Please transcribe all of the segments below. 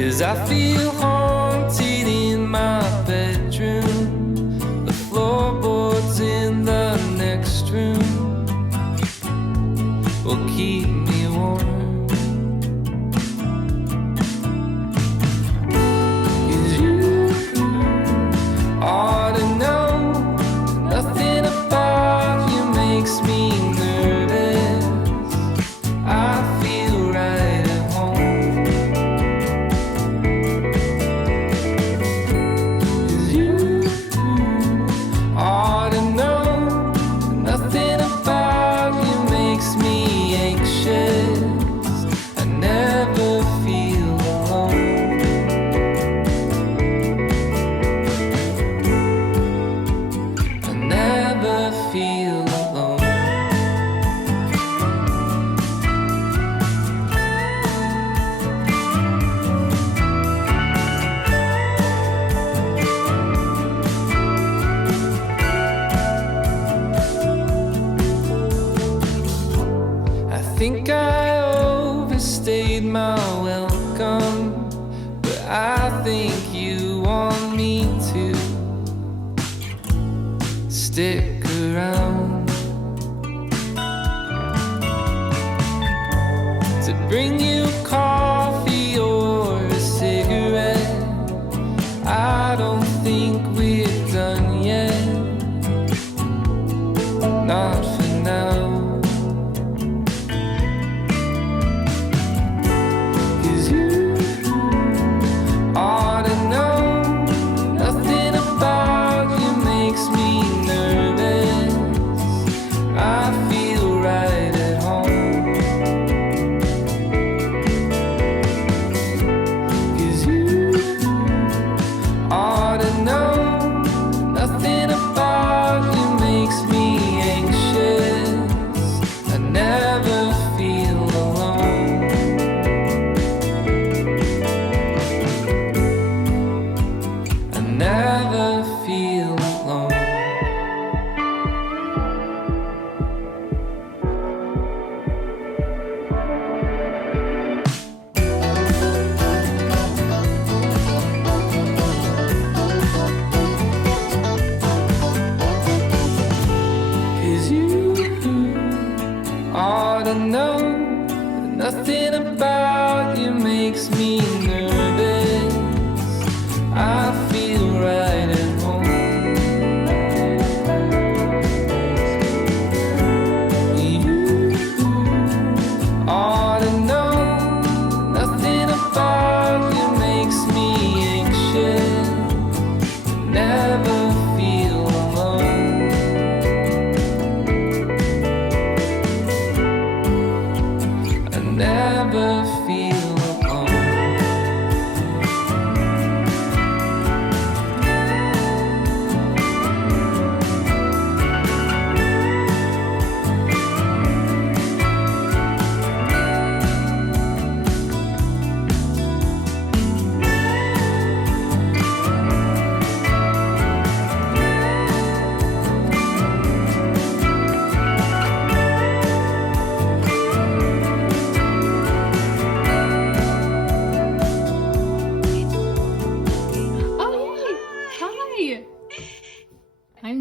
'Cause I feel haunted in my bedroom. The floorboards in the next room will keep me warm. 'Cause you ought to know nothing about you makes me nervous. I feel right at home. 'Cause you ought to know nothing about you makes me anxious. I never feel alone. I never feel alone. I think I overstayed my welcome, but I think you want me to stick around, to bring you coffee or a cigarette. I don't think we're done yet, not for now. 'Cause you ought to know nothing about you makes me nervous.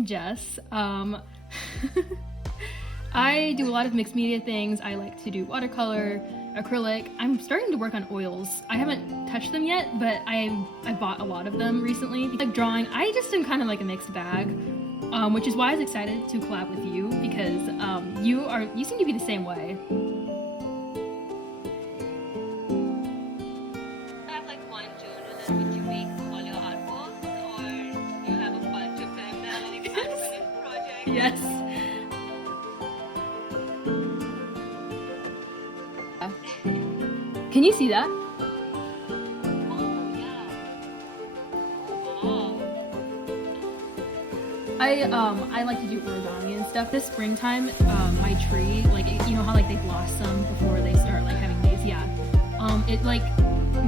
Jess. I do a lot of mixed media things. I like to do watercolor, acrylic. I'm starting to work on oils. I haven't touched them yet, but I bought a lot of them recently. Like drawing, I just am kind of like a mixed bag, which is why I was excited to collab with you, because you seem to be the same way. I have like one journal in which you make all your artworks, or you have a bunch of them that are like unfinished projects? Yes. Can you see that? Oh yeah. Oh wow. I like to do origami and stuff. This springtime, my tree, like, you know how like they blossom before they start like having leaves? Yeah. It like,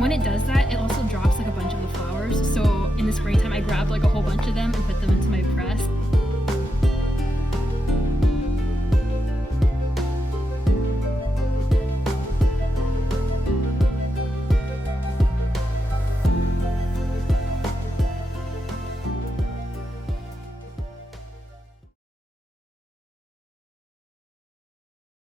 when it does that, it also drops like a bunch of the flowers. So in the springtime, I grabbed like a whole bunch of them and put them into my press.